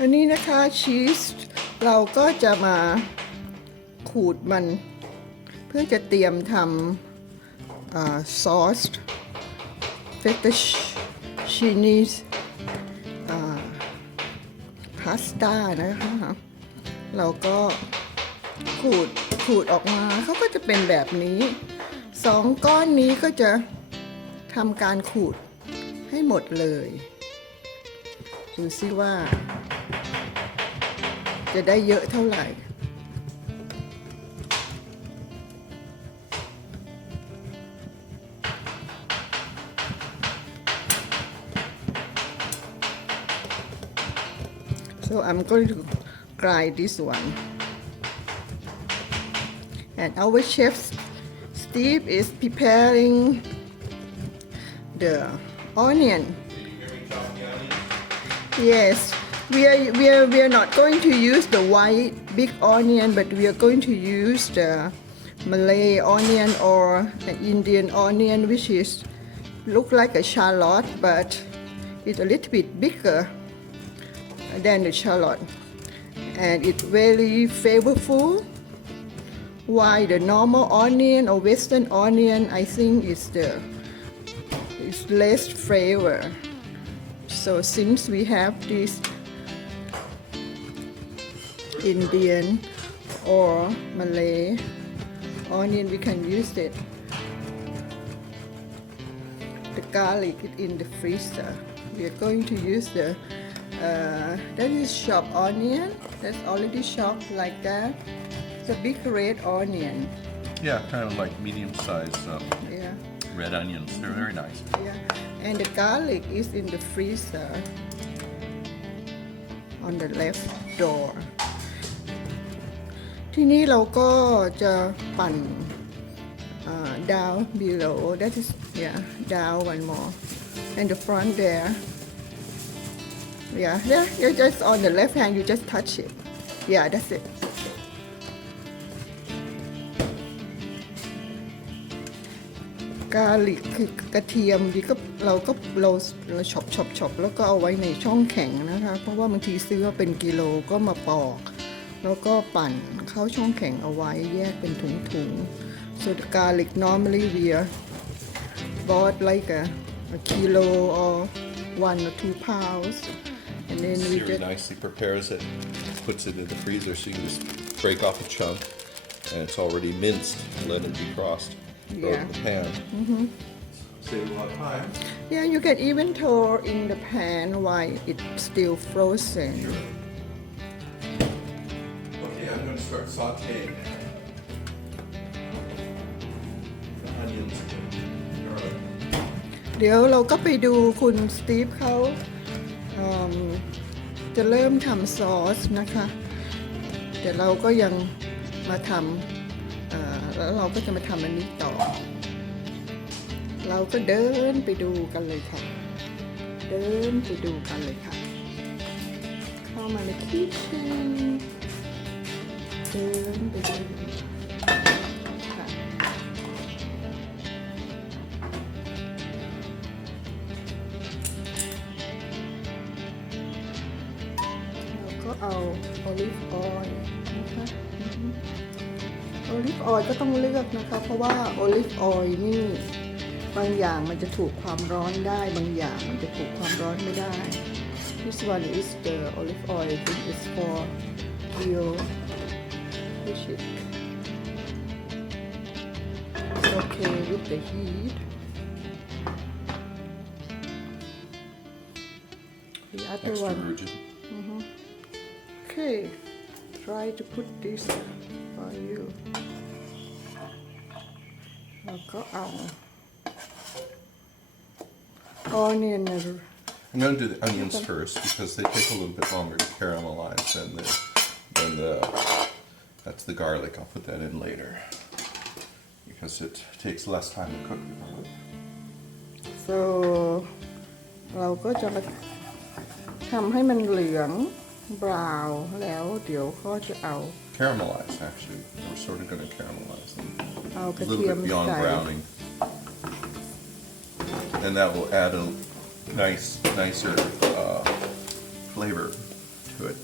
อันนี้นะคะชีสเราก็จะมาขูดมันเพื่อจะเตรียมทำซอสเฟตตูชินีพาสต้านะคะเราก็ขูดออกมาเขาก็จะเป็นแบบนี้2ก้อนนี้ก็จะทำการขูดให้หมดเลยดูซิว่าจะได้เยอะเท่าไหร่So I'm going to grind this one. And our chef Steve is preparing the onion. Yes, we are not going to use the white big onion, but we are going to use the Malay onion or the Indian onion, which is look like a shallot, but it's a little bit bigger.than the shallot, and it's very flavorful. While the normal onion or western onion, I think it's less flavor. So since we have this Indian or Malay onion, we can use it. The garlic is in the freezer. We are going to use that is chopped onion. That's already chopped like that. It's a big red onion. Yeah, kind of like medium-sized Yeah. red onions. They're very nice. Yeah. And the garlic is in the freezer on the left door. ทีนี้เราก็จะปั่น down below. That is down one more. And the front there.Yeah, you're just on the left hand, you just touch it. Yeah, that's it. กาลิกคือกระเทียมดีก็เราช็อปแล้วก็เอาไว้ในช่องแข็งนะคะเพราะว่าบางทีซื้อมาเป็นกิโลก็มาปอกแล้วก็ปั่นเข้าช่องแข็งเอาไว้แยกเป็นถุงๆ So the garlic normally we bought like a kilo or 1 or 2 pounds.And then we Siri nicely prepares it, puts it in the freezer so you can just break off a chunk, and it's already minced. Let it defrost. Throw it in the pan. Save a lot of time. Yeah, you can even throw in the pan while it's still frozen. Sure. Okay, I'm going to start sautéing the onions and garlic. เดี๋ยวเราก็ไปดูคุณสตีฟเขาจะเริ่มทำซอสนะคะแต่เราก็ยังมาทำแล้วเราก็จะมาทำอันนี้ต่อเราก็เดินไปดูกันเลยค่ะเดินไปดูกันเลยค่ะเข้ามาในคิทเช่นเดินไปดูค่ะเอาโอลิฟออยล์นะคะโอลิฟออยล์ก็ต้องเลือกนะคะเพราะว่าโอลิฟออยล์นี่บางอย่างมันจะถูกความร้อนได้บางอย่างมันจะถูกความร้อนไม่ได้ This one is the olive oil. I think it's for real fish. It's okay with the heat. The other Extra one. virgin.Okay, try to put this for you. แล้วก็เอา onion. I'm going to do the onions first because they take a little bit longer to caramelize than that's the garlic. I'll put that in later because it takes less time to cook the garlic. So เราก็จะมาทำให้มันเหลืองบราวน์แล้วเดี๋ยวก็จะเอา caramelize actually. We're sort of going to caramelize them เอาก a ระ little เทียม bit beyond ใส่ browning, and that will add a nicer flavor into it.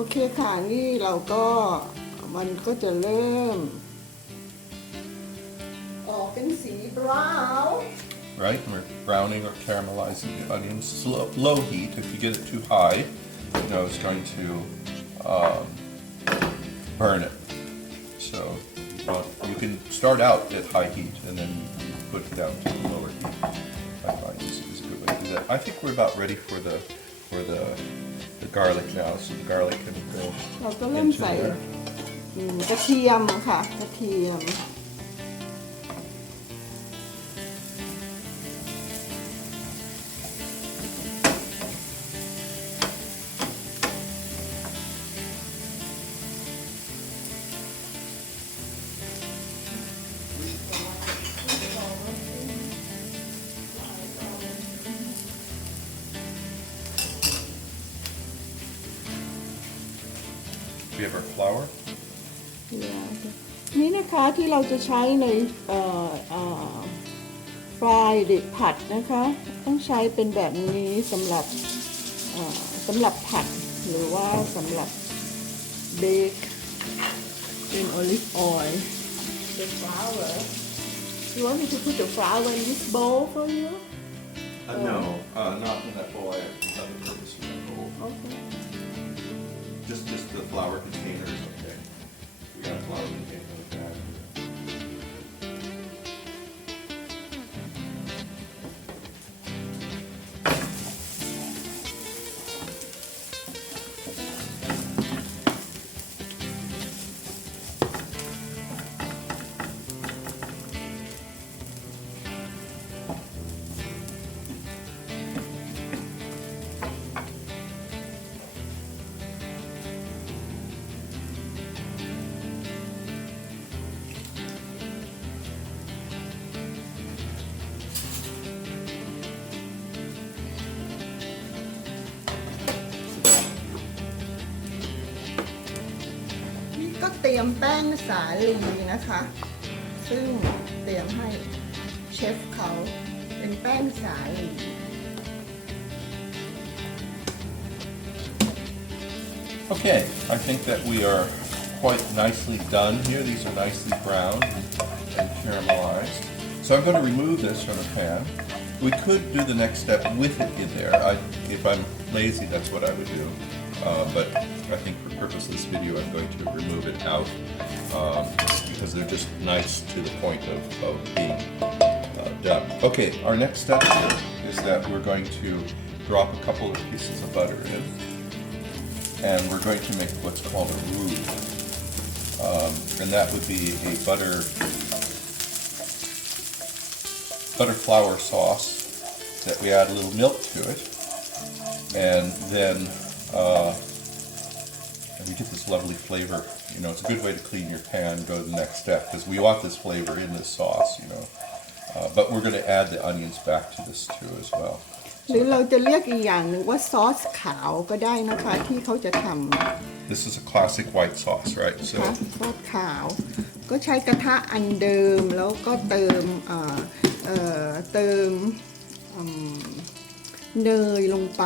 โอเคค่ะนี่เราก็มันก็จะเริ่มออกเป็นสีบราวน์ Right? And we're browning or caramelizing the onions. Low heat. If you get it too high, you know it's going to burn it. So you can start out at high heat and then put it down to lower heat. I find this is a good way to do that. I think we're about ready for the garlic now, so the garlic can go เราก็เริ่ม into ใส่ there. กระเทียมค่ะกระเทียมWe have our flour. นี่นะคะที่เราจะใช้ในฟรายเด็ดผัดนะคะต้องใช้เป็นแบบนี้สำหรับผัดหรือว่าสำหรับเบคเป็น olive oil the flour you want me to put the flour in this bowl for you No, not in that bowl. I have another purpose for that bowl. okay Just the flour container is okay. We got a flour container like that. ก็เตรียมแป้งสาลีนะคะ ซึ่งเตรียมให้เชฟเขาเป็นแป้งสาลี Okay, I think that we are quite nicely done here. These are nicely browned and caramelized. So I'm going to remove this from the pan. We could do the next step with it in there. If I'm lazy, that's what I would do. But I think for purpose of this video, I'm going to remove it out because they're just nice to the point of being done. Okay, our next step here is that we're going to drop a couple of pieces of butter in. And we're going to make what's called a roux. And that would be a butter flour sauce that we add a little milk to it. And then we get this lovely flavor. You know, it's a good way to clean your pan, go to the next step, because we want this flavor in this sauce, you know. But we're going to add the onions back to this too as well. หรือเราจะเรียกอีกอย่างหนึ่งว่าซอสขาวก็ได้นะคะที่เขาจะทำ This is a classic white sauce, right? So ซอสขาวก็ใช้กระทะอันเดิมแล้วก็เติมเนยลงไป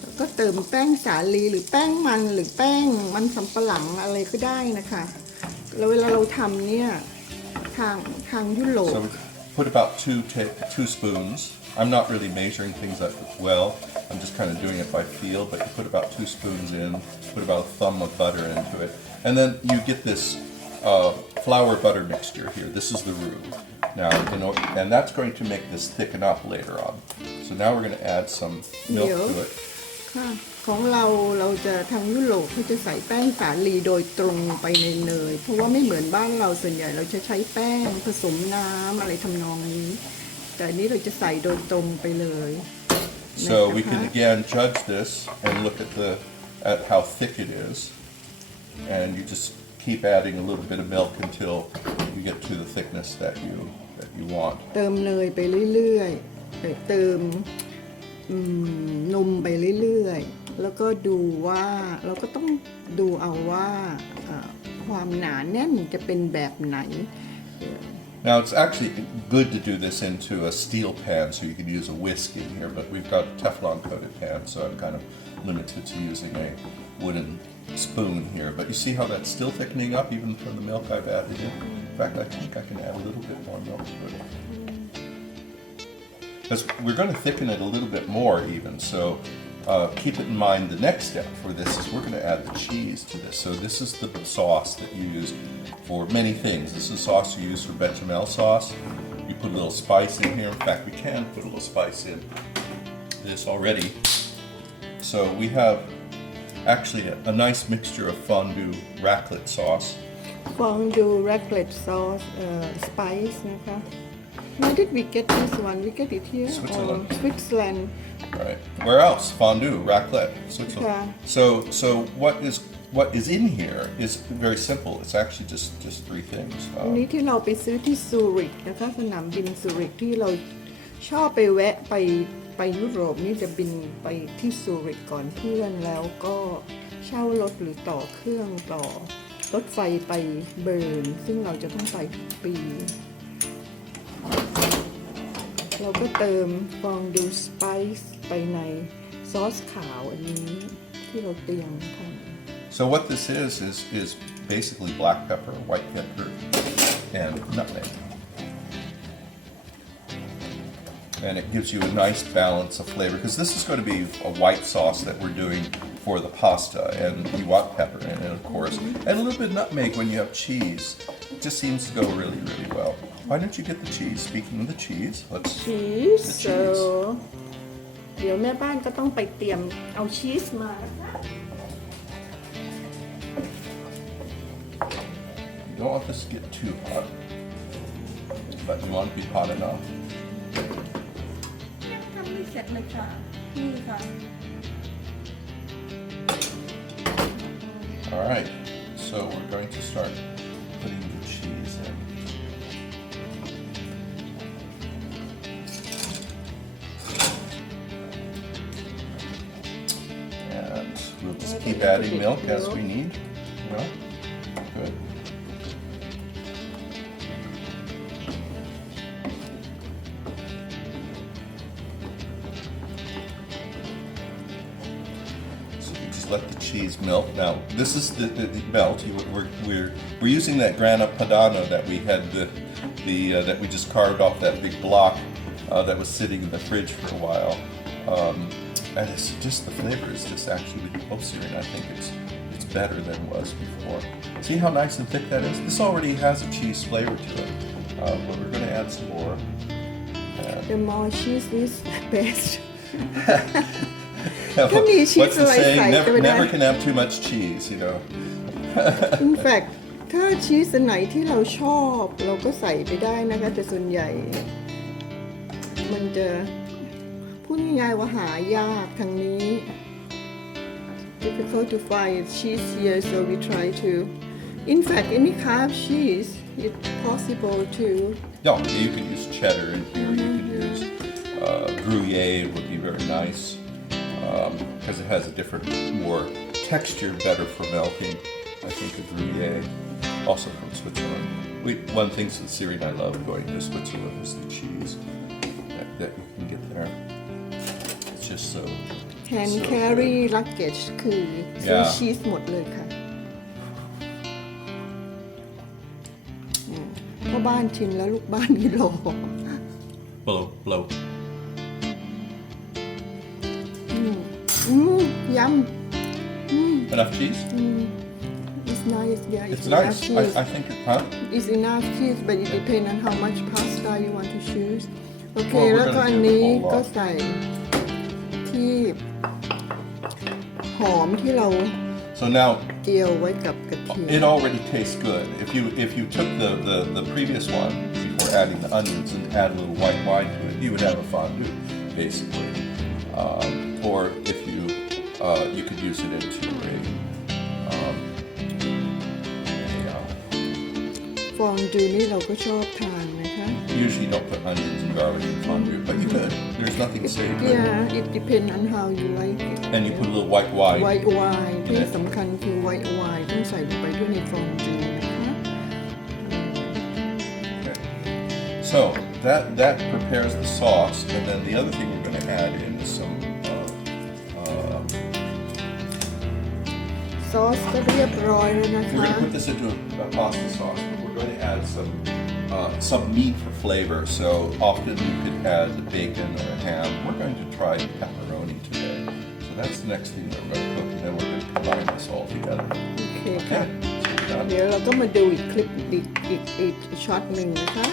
แล้วก็เติมแป้งสาลีหรือแป้งมันหรือแป้งมันสำปะหลังอะไรก็ได้นะคะแล้วเวลาเราทำเนี่ยทางยุโรปput about two spoons I'm not really measuring things that well. I'm just kind of doing it by feel, but you put about 2 spoons in, put about a thumb of butter into it, and then you get this flour butter mixture here. This is the roux. Now, and that's going to make this thicken up later on. So now we're going to add some milk to it. ค่ะของเราจะทางยุโรปเขาจะใส่แป้งสาลีโดยตรงไปในเนยเพราะว่าไม่เหมือนบ้านเราส่วนใหญ่เราจะใช้แป้งผสมน้ำอะไรทำนองนี้แต่อันนี้เราจะใส่โดยตรงไปเลย So we can again judge this and look at how thick it is, and you just keep adding a little bit of milk until you get to the thickness that you want. เติมเนยไปเรื่อยๆเติมนมไปเรื่อยๆแล้วก็ดูว่าเราก็ต้องดูเอาว่าความหนาแน่นจะเป็นแบบไหน Now it's actually good to do this into a steel pan so you can use a whisk in here, but we've got a Teflon coated pan, so I'm kind of limited to using a wooden spoon here. But you see how that's still thickening up even from the milk I've added in? In fact, I think I can add a little bit more milk to it. Because we're going to thicken it a little bit more even, so keep it in mind the next step for this is we're going to add the cheese to this. So this is the sauce that you use for many things. This is sauce you use for bechamel sauce. You put a little spice in here. In fact, we can put a little spice in this already. So we have actually a nice mixture of fondue raclette sauce. Fondue raclette sauce spice นะคะ Where did we get this one? We get it here Switzerland. or Switzerland. Right. Where else? Fondue, raclette, Switzerland. Yeah. So what is in here is very simple. It's actually just 3 things. อันนี้ที่เราไปซื้อที่ซูริกนะคะสนามบินซูริกที่เราชอบไปแวะไปยุโรปนี่จะบินไปที่ซูริกก่อนเพื่อนแล้วก็เช่ารถหรือต่อเครื่องต่อรถไฟไปเบิร์นซึ่งเราจะต้องไปทุกปีเราก็เติมฟองดูสไปซ์ไปในซอสขาวอันนี้ที่เราเตรียมทำ So what this is basically black pepper, white pepper, and nutmeg. And it gives you a nice balance of flavor because this is going to be a white sauce that we're doing for the pasta, and you want pepper in it, of course, and a little bit of nutmeg when you have cheese. It just seems to go really, really well. Why don't you get the cheese? Speaking of the cheese, let's cheese the so cheese. เดี๋ยวแม่บ้านก็ต้องไปเตรียมเอาชีสมา You don't want this to get too hot, but you want it to be hot enough. ทำไม่เสร็จเลยค่ะนี่ค่ะ All right, so we're going to start putting the cheese in. And we'll just keep adding milk as we need. Well, good. Let the cheese melt. Now, this is the melt. We're using that grana padano that we had that we just carved off that big block that was sitting in the fridge for a while. And it's just the flavor is just actually with the Siri. I think it's better than it was before. See how nice and thick that is? This already has a cheese flavor to it, but we're going to add some more. The more cheese is best. What's the saying? Never can have too much cheese, you know. In fact ถ้าชีสอันไหนที่เราชอบเราก็ใส่ไปได้นะคะแต่ส่วนใหญ่มันจะพูดง่ายๆว่าหายากทางนี้ difficult to find cheese here so we try to in fact any kind of cheese it's possible to Yeah, you can use cheddar in here. You can use Gruyere would be very nice. Because it has a different, more texture, better for melting. I think the Gruyere, also from Switzerland. One thing that Siri and I love going to Switzerland is the cheese that you can get there. It's just so. hand so carry good. luggage คือซื้อชีสหมดเลยค่ะพ่อบ้านชิมแล้วลูกบ้านนี่รอ Blow. Yum. Enough cheese? It's nice. Yeah, It's enough nice. cheese. I think it, huh? It's enough cheese, but it depends on how much pasta you want to choose. โอเค Well, we're แล้วก็ gonna อัน do the นี้ whole lot. ก็ใส่ที่หอมที่เรา So now เจียวไว้กับกระเทียม it already tastes good. If you took the previous one before adding the onions and add a little white wine to it, you would have a fondue, basically. Or if you could use it into a ฟองดูนี่เราก็ชอบทานนะคะ usually don't put onions and garlic in fondue, but you could. There's nothing to say you couldn't. Yeah, it depends on how you like it. And you put a little white wine. White wine ที่สำคัญคือ white wine ต้องใส่ลงไปด้วยในฟองดูนะคะ Okay. So that prepares the sauce, and then the other thing we're going to add in is some ซอสก็เรียบร้อยแล้วนะ we're คะ going to put this into a pasta sauce, but we're going to add some meat for flavor. So often you could add the bacon or a ham. We're going to try pepperoni today. So that's the next thing that we're going to cook, and then we're going to combine this all together. โอเคค่ะ Okay. So we got เดี๋ยวเราก็มาดูอีกคลิปอีกช็อตหนึ่งนะคะ